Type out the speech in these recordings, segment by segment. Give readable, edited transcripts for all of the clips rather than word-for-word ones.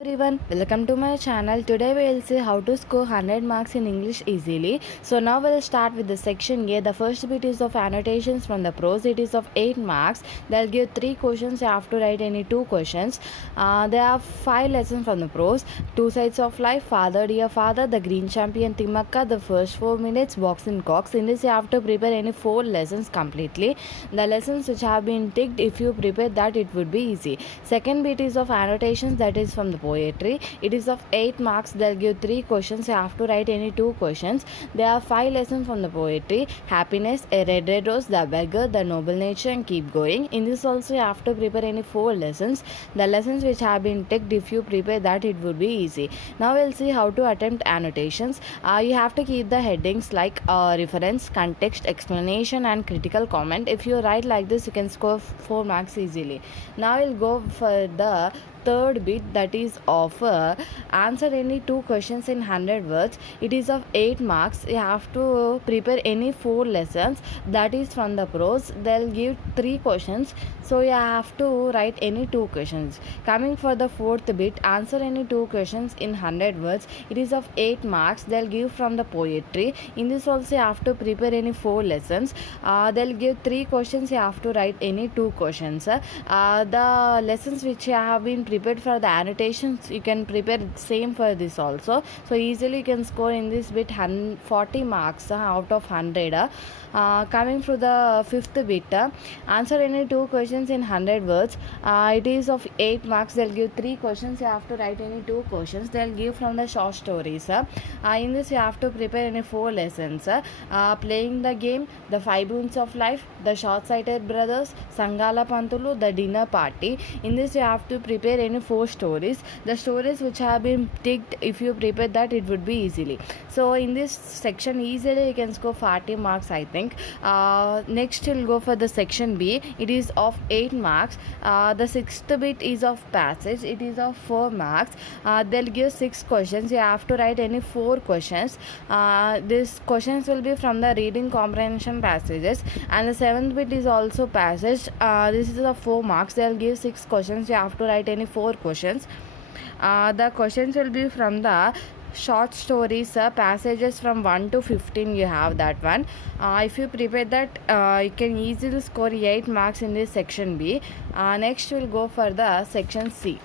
Everyone, welcome to my channel. Today we will see how to score 100 marks in English easily. So now we'll start with the section A. The first bit is of annotations from the prose. It is of 8 marks. They'll give 3 questions. You have to write any 2 questions. There are 5 lessons from the prose. 2 sides of life, father, dear father, the green champion Timakka, the first 4 minutes, box and cocks. In this you have to prepare any 4 lessons completely. The lessons which have been ticked, if you prepare that, it would be easy. Second bit is of annotations, that is from the poetry. It is of 8 marks. They'll give 3 questions. You have to write any 2 questions. There are 5 lessons from the poetry: happiness, a red rose, the beggar, the noble nature, and keep going. In this also you have to prepare any 4 lessons. The lessons which have been ticked, if you prepare that, it would be easy. Now we'll see how to attempt annotations. You have to keep the headings like reference, context, explanation, and critical comment. If you write like this, you can score 4 marks easily. Now we'll go for the third bit, that is of answer any 2 questions in 100 words. It is of 8 marks. You have to prepare any 4 lessons, that is from the prose. They'll give 3 questions, so you have to write any 2 questions. Coming for the fourth bit, answer any 2 questions in 100 words. It is of 8 marks. They'll give from the poetry. In this also you have to prepare any 4 lessons. They'll give 3 questions. You have to write any 2 questions. The lessons which you have been prepared for the annotations, you can prepare same for this also. So easily you can score in this bit 40 marks out of 100. Coming to the fifth bit, answer any 2 questions in 100 words. It is of 8 marks. They'll give 3 questions. You have to write any 2 questions. They'll give from the short stories. In this you have to prepare any 4 lessons. Playing the game, the 5 boons of life, the short-sighted brothers, Sangala Pantulu, the dinner party. In this you have to prepare any 4 stories. The stories which have been ticked, if you prepare that, it would be easily. So in this section easily you can score 40 marks, I think. Next we'll go for the section B. It is of 8 marks. The sixth bit is of passage. It is of 4 marks. They'll give 6 questions. You have to write any 4 questions. These questions will be from the reading comprehension passages. And the seventh bit is also passage. This is of 4 marks. They'll give 6 questions. You have to write any 4 questions. The questions will be from the short stories, passages from 1 to 15. You have that one. If you prepare that, you can easily score 8 marks in this section B. Next we'll go for the section C.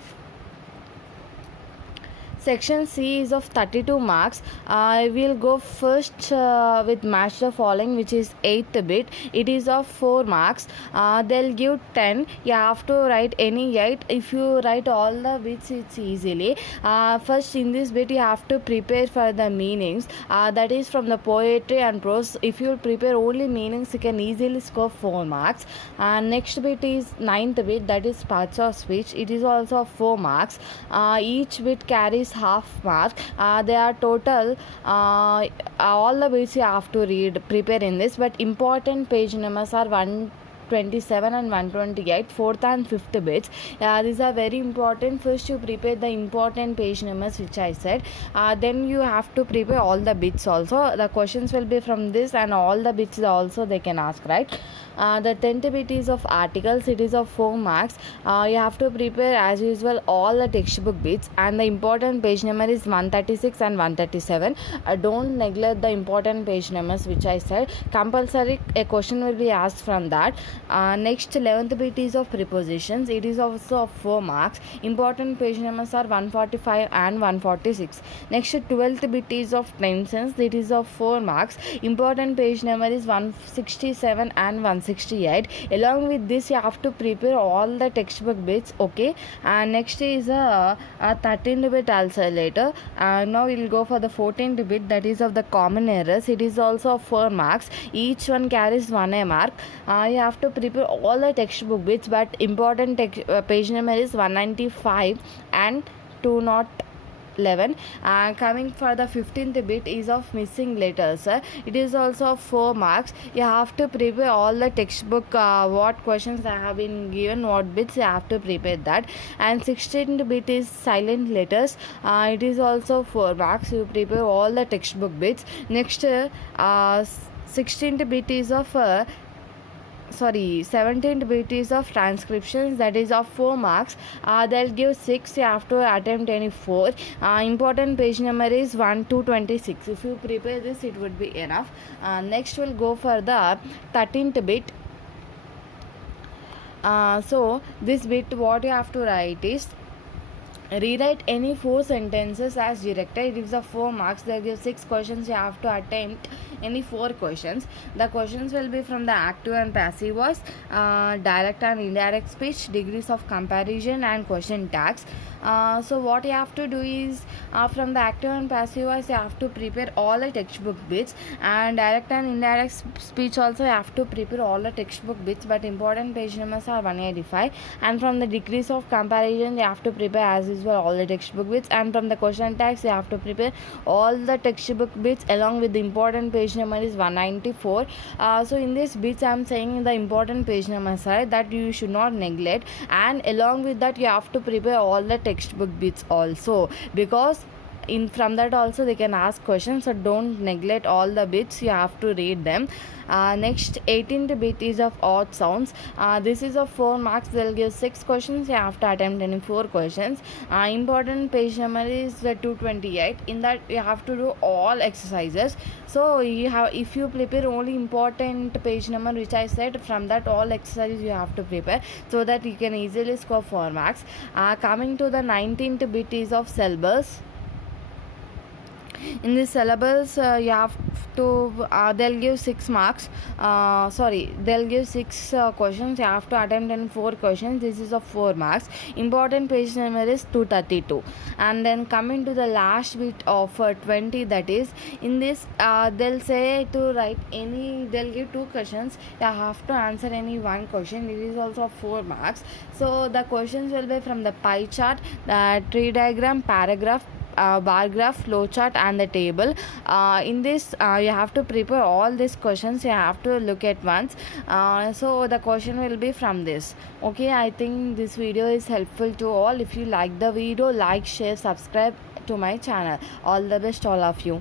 Section C is of 32 marks. I will go first with match the following, which is 8th bit. It is of 4 marks. They'll give 10. You have to write any 8. If you write all the bits, it's easily. First in this bit you have to prepare for the meanings. That is from the poetry and prose. If you prepare only meanings, you can easily score 4 marks. Next bit is 9th bit, that is parts of speech. It is also of 4 marks. Each bit carries half mark. They are total, all the bits you have to prepare in this, but important page numbers are 127 and 128, fourth and fifth bits. These are very important. First you prepare the important page numbers which I said, then you have to prepare all the bits also. The questions will be from this, and all the bits also they can ask, right? The 10th bit is of articles. It is of 4 marks. You have to prepare as usual all the textbook bits, and the important page number is 136 and 137. Don't neglect the important page numbers which I said. Compulsory a question will be asked from that. Next 11th bit is of prepositions. It is also of 4 marks. Important page numbers are 145 and 146. Next 12th bit is of tenses. It is of 4 marks. Important page number is 167 and 168. Along with this you have to prepare all the textbook bits, okay? And next is a 13th bit also later. Now we'll go for the 14th bit, that is of the common errors. It is also of 4 marks. Each one carries 1 mark. You have to prepare all the textbook bits, but important page number is 195 and 211. Coming for the 15th bit is of missing letters. It is also of 4 marks. You have to prepare all the textbook, what questions have been given, what bits you have to prepare that. And 16th bit is silent letters. It is also 4 marks. You prepare all the textbook bits. Next 16th bit is of 17th bit is of transcriptions, that is of 4 marks. They'll give 6, you have to attempt any 4. Important page number is 1 to 26. If you prepare this, it would be enough. Next we'll go for the 13th bit. So this bit, what you have to write is, rewrite any 4 sentences as directed. It gives the 4 marks. They give 6 questions. You have to attempt any 4 questions. The questions will be from the active and passive voice, direct and indirect speech, degrees of comparison, and question tags. So what you have to do is, from the active and passive voice, you have to prepare all the textbook bits, and direct and indirect speech also you have to prepare all the textbook bits, but important page numbers are 185. And from the degrees of comparison, you have to prepare as usual all the textbook bits, and from the question tags, you have to prepare all the textbook bits along with the important page number is 194. So in this bits, I am saying the important page numbers are that you should not neglect, and along with that, you have to prepare all the textbook bits also, because from that also they can ask questions, so don't neglect all the bits, you have to read them. Next, 18th bit is of odd sounds. This is of 4 marks. They'll give 6 questions. You have to attempt any 4 questions. Important page number is 228. In that, you have to do all exercises. So if you prepare only important page number which I said, from that all exercises you have to prepare, so that you can easily score 4 marks. Coming to the 19th bit is of syllables. In the syllables, you have to they'll give 6 marks. They'll give 6 questions. You have to attempt in 4 questions. This is of 4 marks. Important page number is 232. And then coming to the last bit of 20, that is, in this they'll say to write any, they'll give 2 questions. You have to answer any 1 question. It is also 4 marks. So the questions will be from the pie chart, the tree diagram, paragraph, bar graph, flow chart, and the table. In this, you have to prepare all these questions. You have to look at once. So the question will be from this. Okay, I think this video is helpful to all. If you like the video, like, share, subscribe to my channel. All the best, all of you.